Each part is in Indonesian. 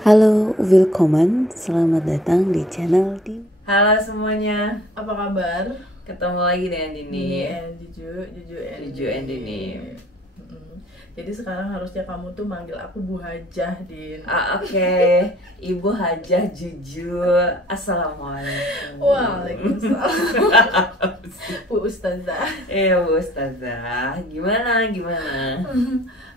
Halo, willkommen, selamat datang di channel di. Halo semuanya, Apa kabar? ketemu lagi dengan Dini. Juju and Dini. Jadi sekarang harusnya kamu tuh manggil aku Bu Hajah, Din. Oke. Ibu Hajah Juju. Assalamualaikum. Waalaikumsalam. Bu Ustazah. Bu Ustazah, gimana?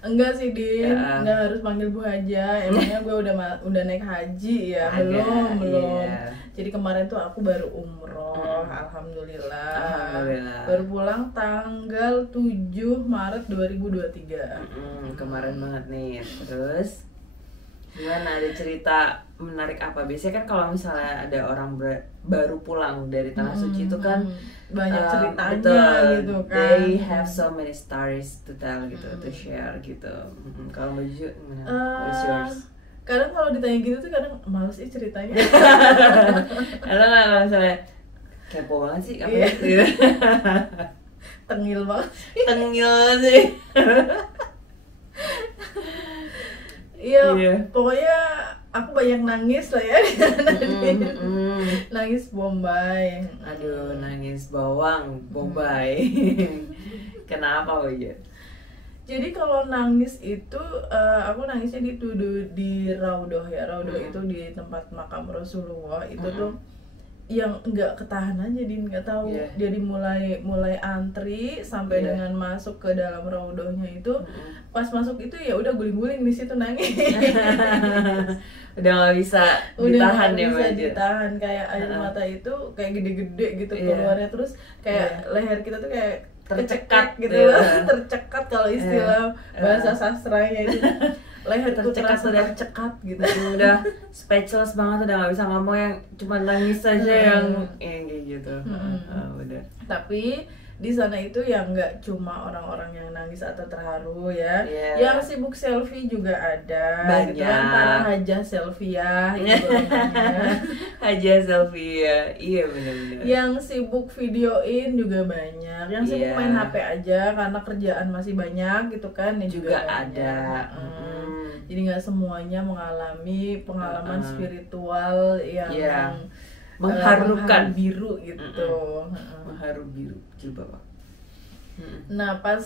Enggak sih, Din. Ya. Enggak harus panggil Bu Hajah. Emangnya gue udah naik haji ya? Belum. Iya. Jadi kemarin tuh aku baru umroh, alhamdulillah. Baru pulang tanggal 7 Maret 2023. Kemarin banget nih. Terus gimana, ada cerita menarik apa? Biasanya kan kalau misalnya ada orang baru pulang dari tanah suci itu kan banyak ceritanya betul, gitu kan. they have so many stories to tell gitu, to share gitu. Kalau baju gimana? What's yours? Kadang kalau ditanya gitu tuh kadang males sih ceritanya. Karena kalau misalnya kepo banget sih, apa Iya. gitu. Tengil banget. Tengil sih. Iya, pokoknya aku banyak nangis lah ya. Nangis Bombay. Aduh, nangis bawang Bombay. Kenapa Wajah? Jadi kalau nangis itu aku nangisnya di Raudhoh ya. Raudhoh itu di tempat makam Rasulullah itu tuh yang nggak ketahan aja, Din, nggak tahu. Yeah. Jadi mulai antri sampai Yeah. dengan masuk ke dalam Raudhohnya itu, pas masuk itu ya udah guling-guling di situ nangis. Udah nggak bisa ditahan ya, bisa Wajah? ditahan, kayak air mata itu kayak gede-gede gitu keluarnya, terus kayak leher kita tuh kayak tercekat gitu lah. Tercekat kalau istilah bahasa sastranya itu. Leher tuh terasa tercekat gitu. Udah speechless banget, udah nggak bisa ngomong, yang cuma nangis aja yang kayak gitu. Udah. Tapi di sana itu yang nggak cuma orang-orang yang nangis atau terharu ya, Yeah. yang sibuk selfie juga ada. Banyak. Gitu kan, para hajah selfie ya gitu namanya. Aja selfie ya, iya benar-benar. Yang sibuk videoin juga banyak, yang sibuk Iya. main HP aja karena kerjaan masih banyak gitu kan ya, Juga banyak. ada. Jadi nggak semuanya mengalami pengalaman spiritual yang Iya. Mengharukan. biru gitu. Mengharu biru jilbab. Nah pas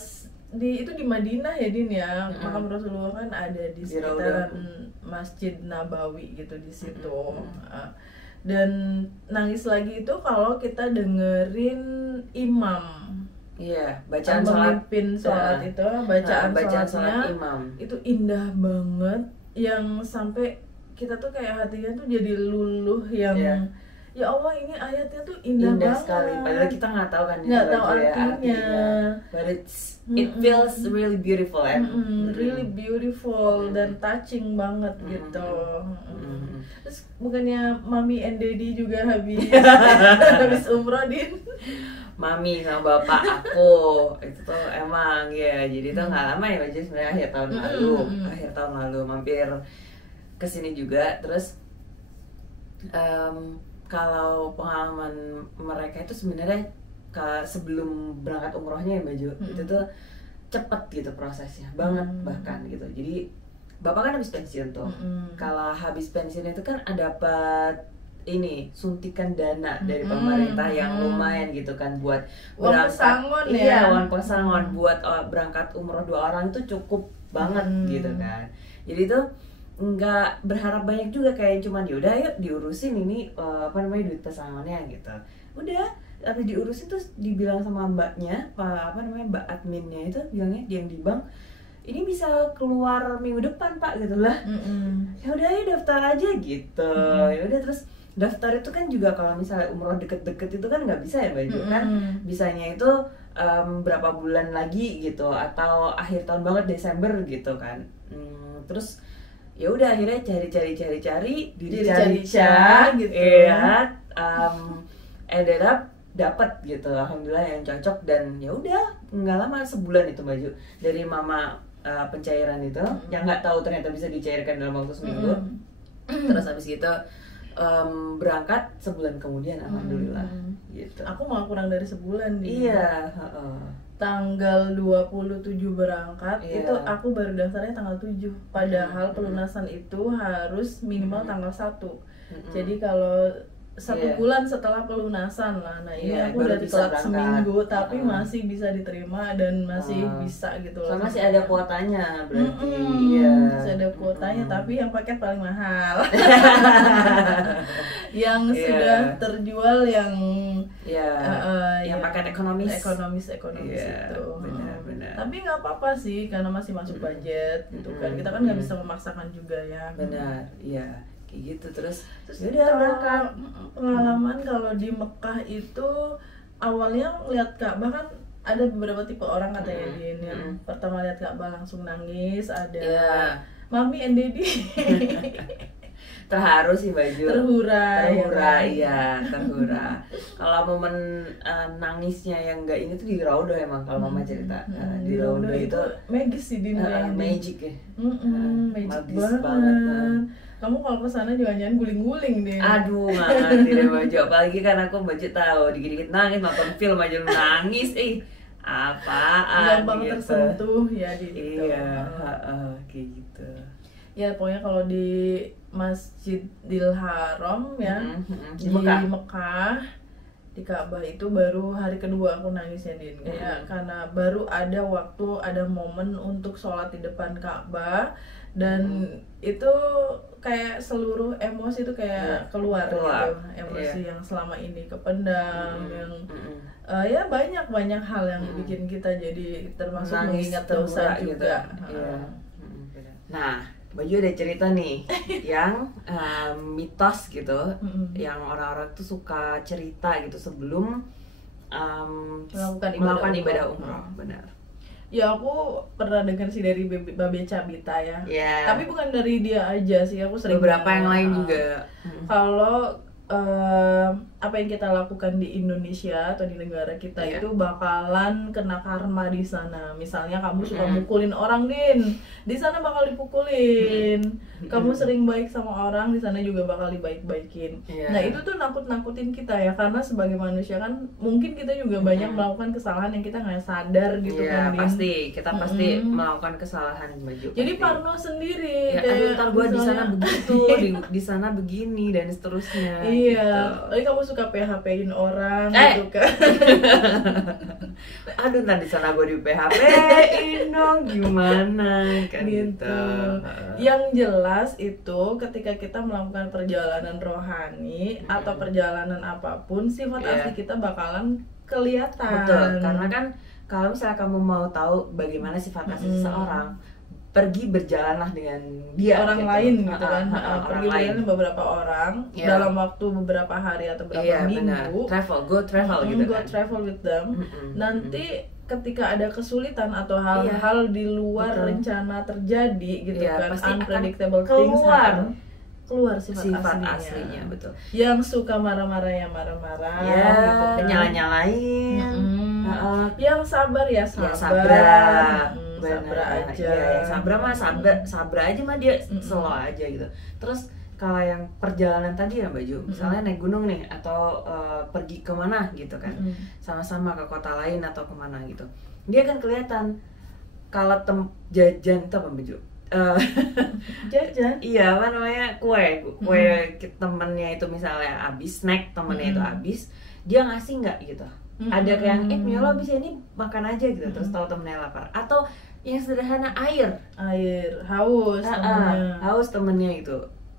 itu di Madinah ya, Din ya, makam Rasulullah kan ada di sekitaran Masjid Nabawi gitu di situ. Dan nangis lagi itu kalau kita dengerin imam Iya, bacaan sholat. memimpin sholat itu, bacaan sholat sholatnya imam. itu indah banget, yang sampai kita tuh kayak hatinya tuh jadi luluh, yang ya Allah, ini ayatnya tuh indah banget sekali. Padahal kita nggak tahu kan, nggak tahu baju ya, artinya. But it feels really beautiful ya. Really beautiful dan touching banget gitu. Terus bukannya Mami and Daddy juga habis umroh, Din? Mami sama bapak aku itu tuh emang ya, jadi tuh nggak lama ya, Baju, sebenarnya akhir tahun lalu mampir kesini juga. Terus kalau pengalaman mereka itu sebenarnya sebelum berangkat umrohnya ya, Baju, itu tuh cepet gitu prosesnya banget, bahkan gitu. Jadi bapak kan habis pensiun tuh. Kalau habis pensiun itu kan dapat ini suntikan dana dari pemerintah yang lumayan gitu kan, buat Uang pesangon ya. Iya, uang pesangon buat berangkat umroh 2 orang itu cukup banget gitu kan. Jadi tuh nggak berharap banyak juga, kayak cuman yaudah yuk diurusin ini duit pesangonnya gitu. Udah, habis diurusin terus dibilang sama mbaknya, mbak adminnya itu bilangnya yang di bank, ini bisa keluar minggu depan Pak gitu lah. Ya udah ya daftar aja gitu. Ya udah, terus daftar itu kan juga kalau misalnya umroh deket-deket itu kan nggak bisa ya, Baju, kan bisanya itu berapa bulan lagi gitu, atau akhir tahun banget Desember gitu kan. Terus ya udah akhirnya cari gitu. Iya, ended up dapat gitu, alhamdulillah yang cocok. Dan ya udah nggak lama, sebulan itu, Baju, dari mama pencairan itu yang nggak tahu ternyata bisa dicairkan dalam waktu seminggu. Terus habis gitu berangkat sebulan kemudian, alhamdulillah gitu. Aku malah kurang dari sebulan, Din. Iya, tanggal 27 berangkat, Iya. itu aku baru daftarnya tanggal 7. Padahal pelunasan itu harus minimal tanggal 1. Jadi kalau 1 bulan setelah pelunasan lah. Nah, ini Iya, aku baru udah bisa telat berangkat. seminggu tapi masih bisa diterima dan masih bisa gitu loh. Sama masih ada kuotanya berarti. Masih ada kuotanya, tapi yang paket paling mahal. Yang Iya. sudah terjual yang yang paket ekonomis. ekonomis Iya, itu. benar. Tapi nggak apa-apa sih karena masih masuk budget gitu kan. Kita kan nggak bisa memaksakan juga ya. Benar, iya. Kayak gitu terus Terus yaudah berangkat. pengalaman kalau di Mekah itu awalnya lihat Ka'bah kan ada beberapa tipe orang katanya Din. Yang pertama lihat Ka'bah langsung nangis, ada Iya. Mami and Daddy Terharu sih baju. terhura, Iya, terhura. Kalau momen nangisnya yang enggak ini tuh di Raudo emang kalau mama cerita. Di Raudo itu magis sih Din kayaknya, Din. magic ya. Magic Magis banget. Kamu kalau kesana jangan-jangan guling-guling deh. Aduh, nggak ngerti deh baju. Apalagi kan aku baju tahu dikit-dikit nangis nonton film aja lu nangis. Apaan Gampang gitu. tersentuh ya di situ. Iya, kayak gitu. Ya pokoknya kalau di Masjidil Haram ya, di Mekah. Mekah, di Ka'bah itu baru hari kedua aku nangisnya Din. Kayak karena baru ada waktu, ada momen untuk sholat di depan Ka'bah dan itu kayak seluruh emosi itu kayak keluar gitu, emosi yang selama ini kependam, yang ya banyak hal yang bikin kita jadi termasuk Nangis, mengingat dosa terhura juga. gitu. Iya. Nah, Baju ada cerita nih yang mitos gitu, yang orang-orang tuh suka cerita gitu sebelum melakukan ibadah umroh, benar. Ya aku pernah dengar sih dari Babe Cabita ya. Yeah. Tapi bukan dari dia aja sih, aku sering beberapa yang lain juga. Kalau apa yang kita lakukan di Indonesia atau di negara kita itu bakalan kena karma di sana. Misalnya kamu suka mukulin orang, Din, di sana bakal dipukulin. Kamu sering baik sama orang, di sana juga bakal dibaik-baikin. Nah itu tuh nakut-nakutin kita ya, karena sebagai manusia kan mungkin kita juga banyak melakukan kesalahan yang kita nggak sadar gitu kan, Din. Pasti kita pasti melakukan kesalahan Baju. Jadi parno sendiri. Ya, kayak ntar gue di sana misalnya- begitu, di sana begini dan seterusnya. Iya, Gitu. tapi kamu suka PHP-in orang gitu kan. Aduh, ntar di sana gue di PHP-in dong, gimana kan gitu. Yang jelas itu ketika kita melakukan perjalanan rohani atau perjalanan apapun, sifat asli kita bakalan kelihatan. Betul, karena kan kalau misalnya kamu mau tahu bagaimana sifat asli seseorang, pergi berjalanlah dengan dia, orang gitu. lain gitu kan. Orang Pergi lain. dengan beberapa orang dalam waktu beberapa hari atau beberapa minggu. Benar. Go travel gitu Go kan. travel with them. Nanti ketika ada kesulitan atau hal-hal di luar rencana terjadi gitu kan, pasti akan unpredictable things keluar sifat aslinya, betul. Yang suka marah-marah ya marah-marah, Ya, gitu kan. nyala-nyalain. Yang sabar ya sabar. Sabar aja. Ya, yang sabar mah sabar aja mah dia slow aja gitu. Terus kalau yang perjalanan tadi ya Baju, misalnya naik gunung nih atau pergi kemana gitu kan, sama-sama ke kota lain atau kemana gitu, dia kan kelihatan kalau jajan tuh apa Baju? Jajan. Iya, apa namanya, kue temennya itu misalnya abis, snack temennya itu abis, dia ngasih nggak gitu? Ada kayak Mio lo abis ini makan aja gitu, terus tahu temennya lapar, atau yang sederhana air haus haus temennya itu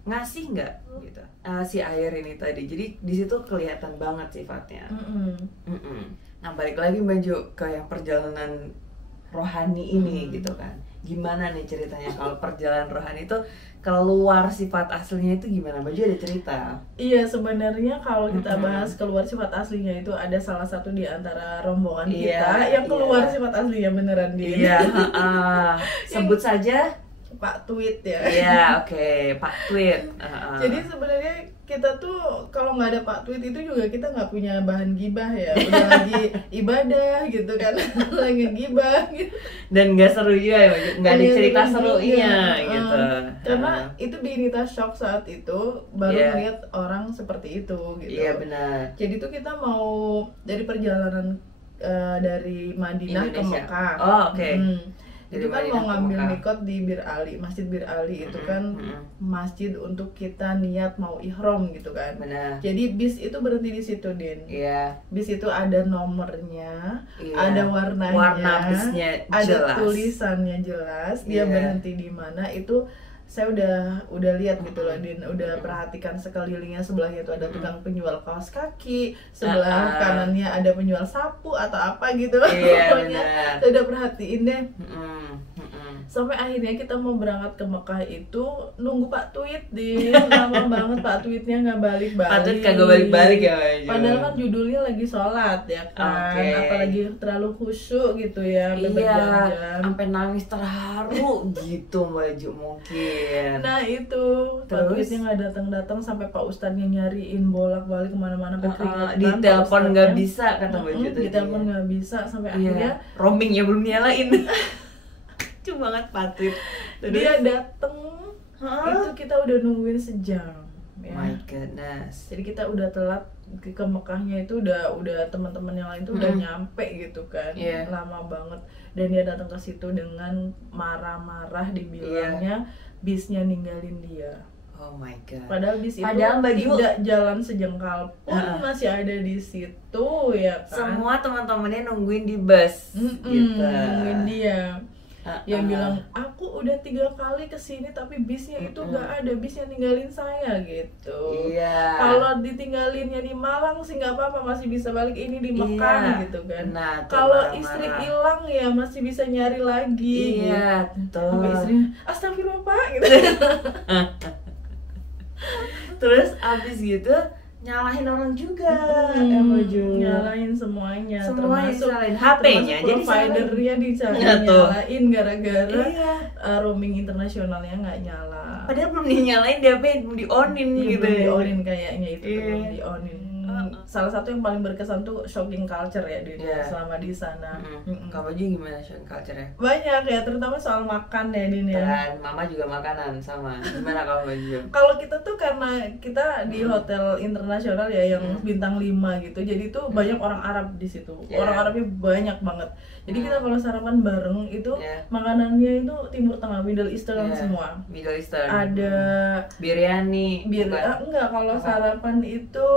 ngasih nggak gitu, si air ini tadi. Jadi di situ kelihatan banget sifatnya. Nah balik lagi Baju ke yang perjalanan rohani ini gitu kan, gimana nih ceritanya kalau perjalanan rohani itu keluar sifat aslinya itu gimana? Baju ada cerita? Iya, sebenarnya kalau kita bahas keluar sifat aslinya itu ada salah satu di antara rombongan kita yang keluar sifat aslinya beneran dia. Iya, sebut saja Pak Tweet ya. Iya, oke, Pak Tweet. Jadi sebenarnya kita tuh kalau nggak ada Pak Tweet itu juga kita nggak punya bahan gibah ya. Udah lagi ibadah gitu kan, lagi gibah gitu. Dan nggak seru juga ya, nggak ada cerita serunya gitu. Karena itu bikin kita shock saat itu, baru melihat orang seperti itu gitu. Iya benar. Jadi tuh kita mau dari perjalanan dari Madinah ke Indonesia. Mekah. Oh, oke. Dari Itu kan Madinah mau ke ngambil Mekah. mikot di Bir Ali, Masjid Bir Ali itu kan masjid untuk kita niat mau ihram gitu kan. Benar. Jadi bis itu berhenti di situ, Din. Iya. Bis itu ada nomornya, Iya. ada warnanya, Warna bisnya ada jelas. tulisannya jelas, dia Iya. berhenti di mana itu. Saya udah lihat gitu loh, Din, udah perhatikan sekelilingnya, sebelahnya itu ada tukang penjual kaos kaki, sebelah kanannya ada penjual sapu atau apa gitu. Iya, Pokoknya benar. saya udah perhatiin deh. Mm-mm. Sampai akhirnya kita mau berangkat ke Mekah itu nunggu Pak Tweet, Din. Lama banget Pak Tweetnya nggak balik-balik. Pak Tweet kagak balik-balik ya, Maju. Padahal kan judulnya lagi sholat ya kan. Oke. Apalagi terlalu khusyuk gitu ya, sampai Iya, berjam-jam. sampai nangis terharu gitu Maju mungkin. Nah itu Pak Terus? Tweetnya nggak datang-datang, sampai Pak Ustadznya nyariin bolak-balik kemana-mana sampai keringetan. Di Pak telepon Ustadznya. nggak bisa kata Maju tadi. Di telepon nggak bisa, sampai Iya. akhirnya Roamingnya belum nyalain. Cuma banget Pak Tweet. Terus? dia dateng. Hah? Itu kita udah nungguin sejam ya. My goodness. Jadi kita udah telat ke Mekahnya itu udah teman-teman yang lain tuh udah nyampe gitu kan. Iya. Lama banget, dan dia datang ke situ dengan marah-marah dibilangnya bisnya ninggalin dia. Oh my god. Padahal bis itu Padahal Baju- tidak jalan sejengkal pun masih ada di situ ya kan. Semua teman-temannya nungguin di bus gitu. Nungguin dia. Yang Uh-uh. bilang aku udah 3 kali kesini tapi bisnya itu nggak ada, bisnya ninggalin saya gitu. Iya. Kalau ditinggalinnya di Malang sih nggak apa-apa, masih bisa balik, ini di Mekah Iya. gitu kan. Nah, tuh Kalau marah-marah. istri hilang ya masih bisa nyari lagi. Iya, gitu. betul. Sampai istrinya astagfirullah Pak gitu. Terus abis gitu nyalahin orang juga. Maju. Nyalain semuanya, Semua termasuk disalahin. HP-nya jadi providernya Iya, tuh. nyalain gara-gara Iya. roaming internasionalnya nggak nyala. Padahal belum dinyalain dia belum di-onin Iya, gitu belum ya. di-onin kayaknya itu Iya. belum di-onin. Salah satu yang paling berkesan tuh shocking culture ya di Iya. selama di sana. Kamu juga gimana shopping culture-nya? Banyak ya, terutama soal makan ya, Din ya. Dan mama juga makanan sama. Gimana kamu Baju? Kalau kita tuh karena kita di hotel internasional ya yang bintang 5 gitu, jadi tuh banyak orang Arab di situ. Yeah. Orang Arabnya banyak banget. Jadi kita kalau sarapan bareng itu Yeah. makanannya itu Timur Tengah, Middle Eastern Yeah. semua. Middle Eastern. Ada biryani. enggak, kalau Apa? sarapan itu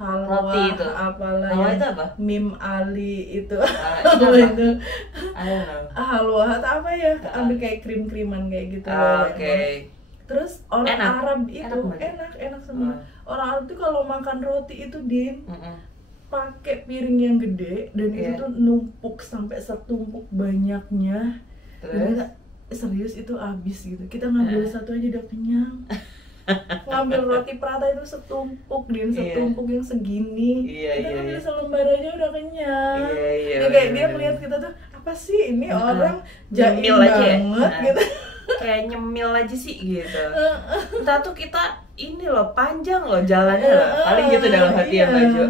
halwa, Roti itu. apalah Halwa yang itu apa? Mim Ali itu. Itu Apa apa? itu? I don't know. Halwa atau apa ya? Ambil kayak krim-kriman kayak gitu. Oke. Terus orang Enak. Arab itu Enak banget. enak semua. Orang Arab tuh kalau makan roti itu Din Mm-mm. pakai piring yang gede, dan itu Iya. tuh numpuk sampai setumpuk banyaknya. Dan Terus? kita, serius itu habis gitu. Kita ngambil satu aja udah kenyang. Ngambil roti prata itu setumpuk, Din, setumpuk yang segini. Iya, Kita iya, ngambil iya. selembar aja udah kenyang. Iya, iya, Dia kayak dia bener-bener. ngeliat kita tuh, apa sih ini orang jaim Nyemil aja ya? banget gitu. Kayak nyemil aja sih gitu. Entah tuh kita ini loh panjang loh jalannya loh. Paling gitu dalam hati ya Iya. Baju.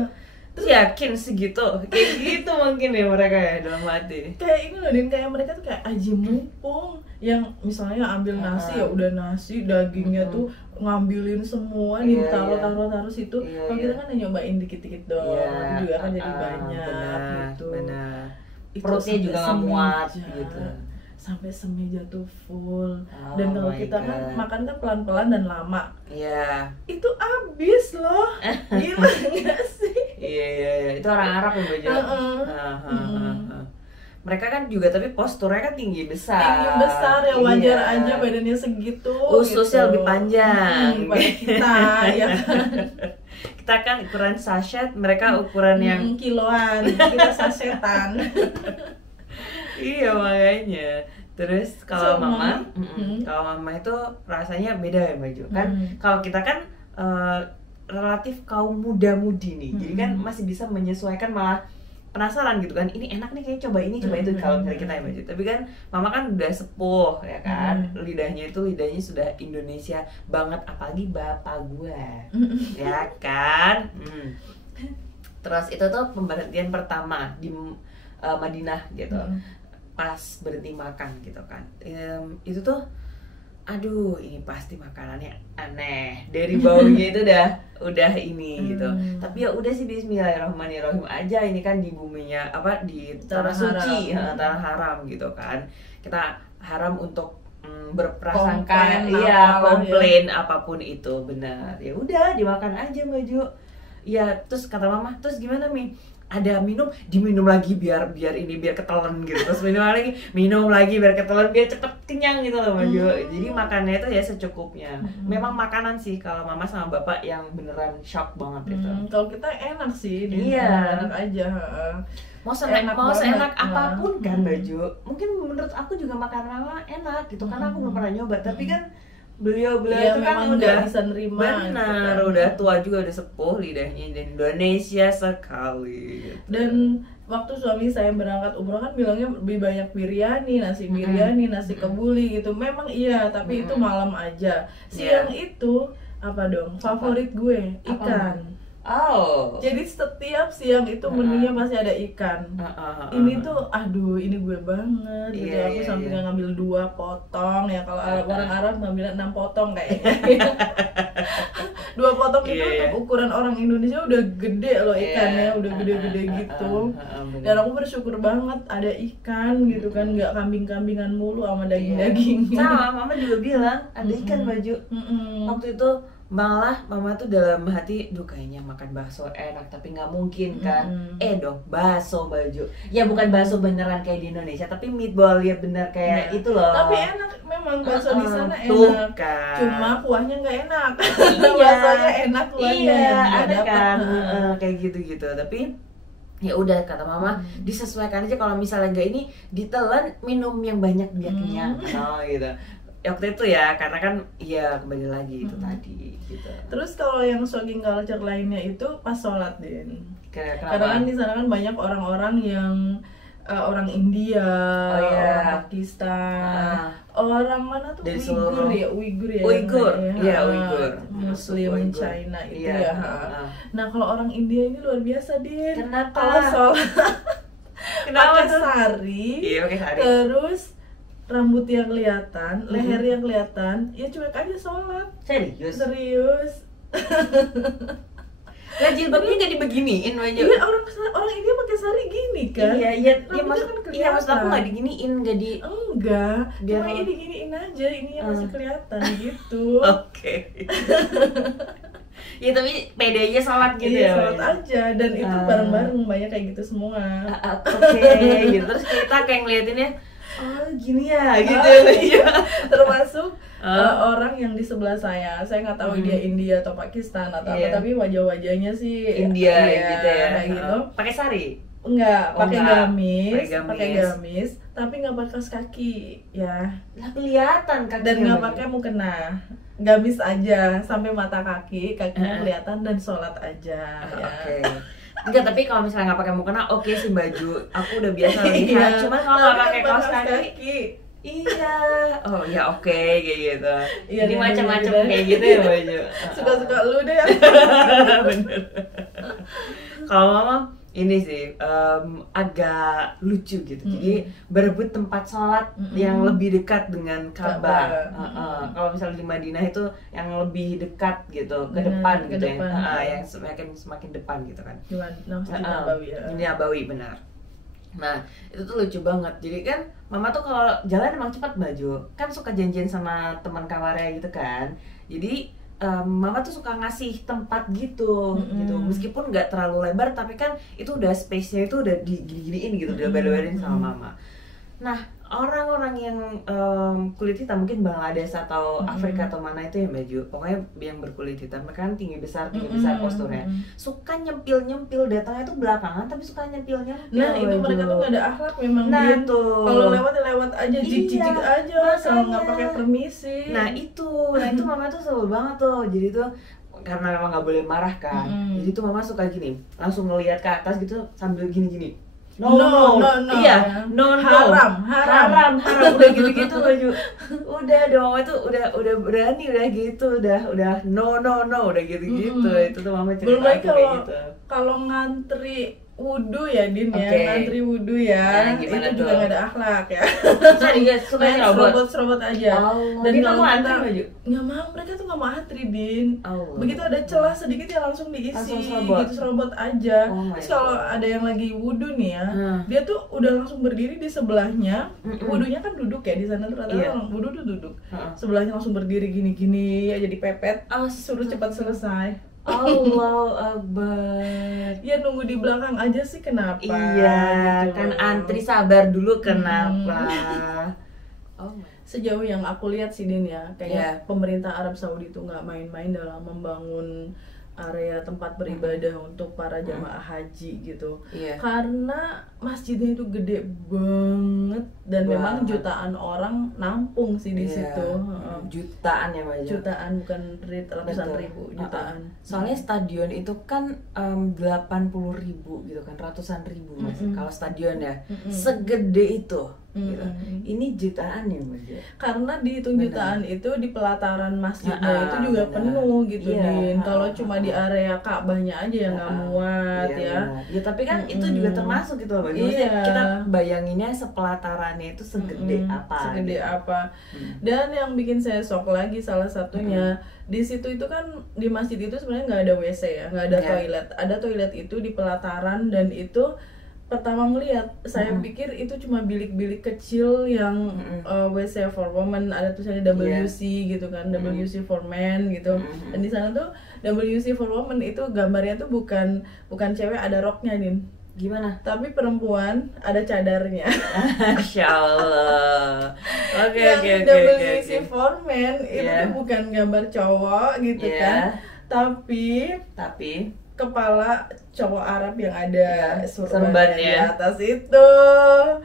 Terus yakin segitu, kayak gitu mungkin ya mereka ya dalam hati. Kayak ini loh, Din, kayak mereka tuh kayak aji mumpung yang misalnya ambil nasi ya udah nasi, dagingnya tuh ngambilin semua, Iya, taruh situ. Iya, Kalau iya. kita kan hanya nyobain dikit-dikit doang, itu juga kan jadi banyak benar, gitu. benar. Itu Perutnya sampai juga nggak muat semeja. gitu. Sampai semeja tuh full. Oh Dan kalau my kita kan God. makan kan pelan-pelan dan lama, Iya, itu abis loh. Gila nggak sih? iya. Itu orang Arab ya Baju. Mereka kan juga tapi posturnya kan tinggi besar. Tinggi besar ya, wajar Iya. aja badannya segitu. Ususnya gitu. lebih panjang. Daripada kita ya kan. Kita kan ukuran sachet, mereka ukuran yang Kiloan, kita sasetan. iya makanya. Terus kalau So, mama, Mama, kalau mama itu rasanya beda ya Baju. Kan kalau kita kan relatif kaum muda-mudi nih, jadi kan masih bisa menyesuaikan, malah penasaran gitu kan. Ini enak nih, kayaknya coba ini coba itu kalau misalnya kita ya Baju. Tapi kan mama kan udah sepuh ya kan, lidahnya sudah Indonesia banget, apalagi bapak gue, ya kan. Terus itu tuh pemberhentian pertama di Madinah gitu. Pas berhenti makan gitu kan, itu tuh aduh ini pasti makanannya aneh, dari baunya itu udah ini gitu. Tapi ya udah sih, bismillahirrahmanirrahim aja, ini kan di buminya apa, di tanah suci, tanah haram gitu kan. Kita haram untuk berprasangka, komplain apapun itu, benar. Ya udah dimakan aja Mbak Ju. Ya terus kata mama, terus gimana Mi? Ada diminum lagi biar ketelan gitu, terus minum lagi biar ketelan, biar cepet kenyang gitu loh Mbak Jo. Jadi makannya itu ya secukupnya. Memang makanan sih kalau mama sama bapak yang beneran shock banget gitu. Kalau kita enak sih, enak aja. Mau seenak apapun kan Mbak Jo. Mungkin menurut aku juga makanan mama enak gitu, karena aku belum pernah nyoba. Tapi kan beliau itu kan udah bisa nerima, benar gitu kan. Udah tua juga, udah sepuh lidahnya, dan Indonesia sekali gitu. Dan waktu suami saya berangkat umroh kan bilangnya lebih banyak biryani, nasi kebuli gitu. Memang iya, tapi itu malam aja. Siang itu apa dong? Favorit gue ikan. Oh. Jadi setiap siang itu menunya pasti ada ikan. Ini tuh, aduh, ini gue banget. Gitu. Aku sampai ngambil 2 potong ya. Kalau orang Arab ngambil 6 potong kayaknya. 2 potong itu untuk ukuran orang Indonesia udah gede loh ikannya, udah gede-gede gitu. Dan aku bersyukur banget ada ikan gitu kan, nggak kambing-kambingan mulu sama daging-daging. Sama, mama juga bilang ada ikan Baju. Waktu itu malah mama tuh dalam hati, duh kayaknya makan bakso enak, tapi nggak mungkin kan. Dong bakso Baju, ya bukan bakso beneran kayak di Indonesia, tapi meatball ya bener kayak itu loh. Tapi enak memang bakso di sana enak kan. Cuma kuahnya nggak enak. Baksonya enak kuahnya. Ada kan kayak gitu-gitu. Tapi ya udah kata mama, disesuaikan aja, kalau misalnya nggak ini ditelan, minum yang banyak biar kenyang gitu. Waktu itu ya, karena kan ya kembali lagi itu tadi gitu. Terus kalau yang shocking culture lainnya itu pas sholat Den. Kenapa? Karena kan di sana kan banyak orang-orang yang orang India, orang Pakistan, orang mana tuh, Uighur ya, Muslim Uighur. China itu Nah kalau orang India ini luar biasa Din. Kenapa? Kalau sholat pakai sari, terus rambutnya kelihatan, lehernya kelihatan, ya cuek aja sholat. Serius. Lah jilbabnya nggak dibeginiin aja. Iya, orang India pakai sari gini kan. Iya maksud aku nggak diginiin, enggak, cuma ini diginiin aja, ininya masih kelihatan gitu. Oke. Ya tapi pede aja sholat gitu ya. Sholat aja, dan itu bareng-bareng banyak kayak gitu semua. Oke, gitu. Terus kita kayak ngeliatinnya, oh gini ya, gitu. Termasuk orang yang di sebelah saya nggak tahu dia India atau Pakistan atau apa, tapi wajah-wajahnya sih India gitu ya. Kayak gitu. Pakai sari? Enggak, pakai gamis, tapi nggak pakai kaos kaki ya. Lah kelihatan kakinya. Dan nggak pakai mukena, gamis aja sampai mata kaki, kakinya kelihatan, dan sholat aja. Oke. Enggak, tapi kalau misalnya nggak pakai mukena oke sih Baju, aku udah biasa lihat. Cuman kalau nggak pakai kaos kaki, oh ya oke, kayak gitu. Jadi macam-macam kayak gitu ya Baju. Suka-suka lu deh. Bener. Kalau mama ini sih agak lucu gitu. Jadi berebut tempat sholat yang lebih dekat dengan Ka'bah. Kalau misalnya di Madinah itu yang lebih dekat gitu, ke depan gitu ya. Yang semakin depan gitu kan. Ini Nabawi benar. Nah itu tuh lucu banget. Jadi kan mama tuh kalau jalan emang cepat Baju. Kan suka janjian sama teman kamarnya gitu kan. Jadi mama tuh suka ngasih tempat gitu, gitu. Meskipun nggak terlalu lebar, tapi kan itu udah space-nya itu udah digini-giniin gitu, udah lebar-lebarin sama mama. Nah orang-orang yang kulit hitam, mungkin Bangladesh atau Afrika atau mana itu ya Baju, pokoknya yang berkulit hitam, mereka kan tinggi besar posturnya, suka nyempil datangnya tuh belakangan, tapi suka nyempil. Nah itu mereka tuh nggak ada akhlak memang. Kalau lewat aja, jijik aja, asal nggak pakai permisi. Nah itu mama tuh sebel banget tuh. Jadi tuh karena memang nggak boleh marah kan, jadi tuh mama suka gini, langsung ngelihat ke atas gitu sambil gini. No. Haram. Udah gitu Baju. Udah dong, itu udah berani, udah gitu, udah no, udah gitu. Itu tuh mama cerita kayak gitu. Kalau ngantri wudhu ya Din ya, Oke. ngantri wudhu ya, Nah, gimana itu juga tuh? gak ada akhlak ya. Serius, suka Main serobot. serobot aja. Allah, Dan dia kalau mau kita antri baju? nggak mau, mereka tuh nggak mau antri Din. Allah. Begitu ada celah sedikit ya langsung diisi, Langsung serobot. gitu serobot aja. Oh my Terus kalau God. ada yang lagi wudhu nih ya, Hmm. dia tuh udah langsung berdiri di sebelahnya. Mm-mm. Wudhunya kan duduk ya di sana tuh rata-rata Iya. orang wudhu tuh duduk. Heeh. Sebelahnya langsung berdiri gini-gini aja dipepet. Suruh cepat selesai. Allahu Akbar. Ya nunggu di belakang aja sih kenapa? Iya, gitu kan loh. antri sabar dulu kenapa? Oh my. Sejauh yang aku lihat sih Din ya, kayaknya Iya. pemerintah Arab Saudi itu nggak main-main dalam membangun area tempat beribadah untuk para jamaah haji gitu. Iya. Karena masjidnya itu gede banget dan memang Banget. jutaan orang nampung sih di Iya. situ. Heeh. Jutaan ya Mbak Jo? Jutaan bukan ratusan Betul. ribu, Uh-uh. jutaan. Soalnya stadion itu kan 80.000 gitu kan, ratusan ribu Mas. Mm-mm. Kalau stadion ya, Mm-mm. segede itu. Gitu. Mm-mm. Ini jutaan ya Mbak Jo? Karena dihitung Benar. jutaan itu di pelataran masjidnya Ah, itu juga benar. penuh gitu Iya, Din. Kalau ah, cuma ah, di area Ka'bahnya aja yang nggak muat Iya, ya. benar. Ya tapi kan itu Mm-mm. juga termasuk gitu loh Mbak Jo. Maksudnya Iya. kita bayanginnya sepelatarannya itu segede apa Segede gitu. apa. Hmm. Dan yang bikin saya shock lagi salah satunya di situ itu kan di masjid itu sebenarnya nggak ada WC ya, nggak ada Iya. toilet. Ada toilet itu di pelataran dan itu pertama ngelihat saya pikir itu cuma bilik-bilik kecil yang WC for women, ada tulisannya WC gitu kan, WC for men gitu. Dan di sana tuh WC for women itu gambarnya tuh bukan cewek ada roknya Din, Gimana? tapi perempuan ada cadarnya. Masya Allah. Oke Yang oke oke. WC for men itu Iya. tuh bukan gambar cowok gitu Iya. kan, tapi Tapi kepala cowok Arab yang ada Iya, surbannya serbannya. di atas itu.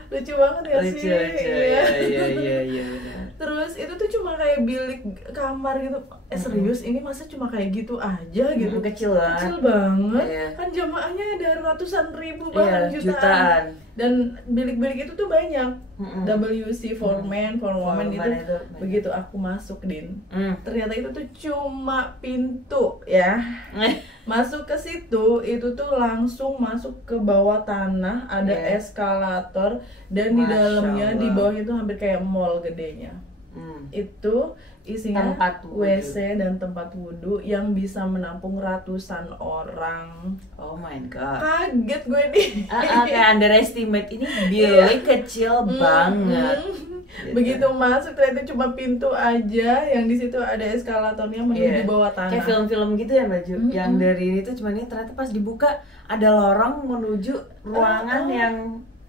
Lucu banget ya sih. lucu lucu Iya. iya benar. Terus itu tuh cuma kayak bilik kamar gitu. Serius ini masa cuma kayak gitu aja gitu. Kecil banget. Kecil banget. Iya. Kan jamaahnya ada ratusan ribu Iya, bahkan jutaan. jutaan. Dan bilik-bilik itu tuh banyak. Mm-mm. WC for men, for women women itu itu banyak. begitu aku masuk Din. Hmm. Ternyata itu tuh cuma pintu ya. Masuk ke situ itu tuh langsung masuk ke bawah tanah, ada Iya. eskalator dan di Masya dalamnya di Allah. bawahnya itu hampir kayak mall gedenya. Itu isinya Tempat wudhu. WC dan tempat wudhu yang bisa menampung ratusan orang. Oh my god. Kaget gue nih. Kayak underestimate ini bilik kecil banget. Gitu. Begitu masuk ternyata cuma pintu aja yang di situ ada eskalatornya menuju Iya. bawah tanah. Kayak film-film gitu ya Mbak Ju. Yang dari ini tuh cuma ini ternyata pas dibuka ada lorong menuju ruangan yang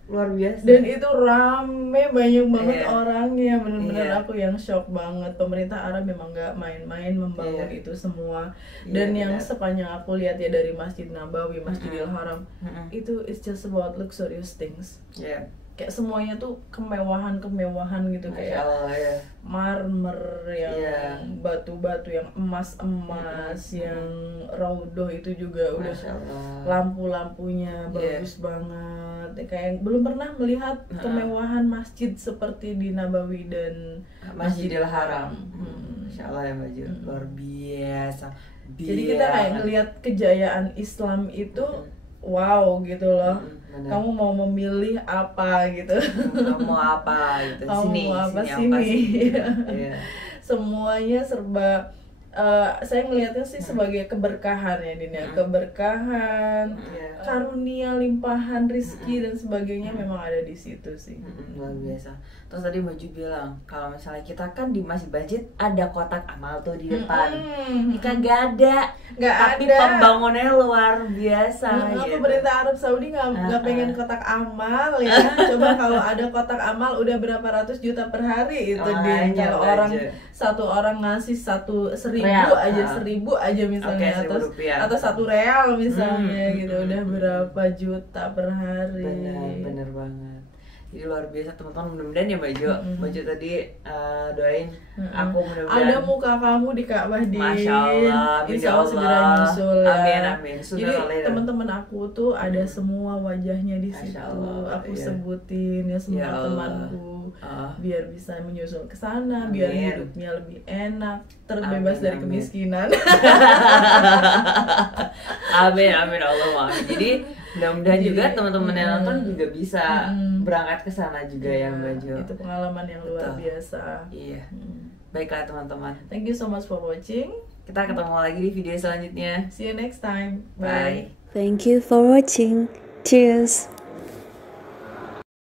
luar biasa. Dan itu rame banyak banget Iya. orangnya, bener-bener Iya. aku yang shock banget. Pemerintah Arab memang nggak main-main membangun Iya. itu semua. Iya, Dan yang benar. sepanjang aku lihat ya dari Masjid Nabawi, Masjidil Haram, Mm-mm. itu it's just about luxurious things. Iya. Kayak semuanya tuh kemewahan-kemewahan gitu, Masya kayak Allah ya. marmer yang Iya. batu-batu yang emas-emas, yang raudhoh itu juga udah Masya Allah. lampu-lampunya bagus banget. Kayak belum pernah melihat kemewahan masjid seperti di Nabawi dan Masjidil Haram. Hmm. Masya Allah ya Mbak Ju. Luar biasa. Jadi kita kayak ngelihat kejayaan Islam itu wow gitu loh. benar. Kamu mau memilih apa gitu. Kamu mau apa gitu. Kamu Sini, mau apa sini apa sini. sih? Iya. Semuanya serba saya ngelihatnya sih sebagai keberkahan ya Din ya. Keberkahan, Iya. karunia, limpahan rizki dan sebagainya memang ada di situ sih. Luar biasa. Terus tadi Mbak Ju bilang kalau misalnya kita kan di masjid ada kotak amal tuh di depan. Ini kagak ada. Nggak Tapi ada. pembangunannya luar biasa. gitu. Pemerintah Arab Saudi nggak pengen kotak amal ya. Coba kalau ada kotak amal udah berapa ratus juta per hari itu Din. Makanya, Kalau Mbak orang Ju. satu orang ngasih 1.000 Real, aja, ah. 1.000 aja misalnya, Oke, 1.000 rupiah. atau 1 real misalnya gitu, udah berapa juta per hari. Bener banget. Jadi luar biasa teman-teman, mudah-mudahan ya Mbak Jo. Mbak Jo tadi doain aku mudah-mudahan Ada muka kamu di Ka'bah Din. Masya Allah, amin Insya ya Allah segera Allah. nyusul ya. Amin, amin. Sooner Jadi or later. teman-teman aku tuh ada semua wajahnya di Masya situ. Allah, Aku iya. sebutin ya semua Ya Allah. temanku. Ah. Biar bisa menyusul ke sana, biar Amin. hidupnya lebih enak, terbebas Amin, dari amin. kemiskinan. Amin amin Allah amin. Jadi Mudah-mudahan Jadi, juga teman-teman yang nonton juga bisa berangkat ke sana juga ya Mbak Jo. Itu pengalaman yang luar biasa. Iya. Baiklah teman-teman. Thank you so much for watching. Kita ketemu lagi di video selanjutnya. See you next time. Bye. Thank you for watching. Cheers.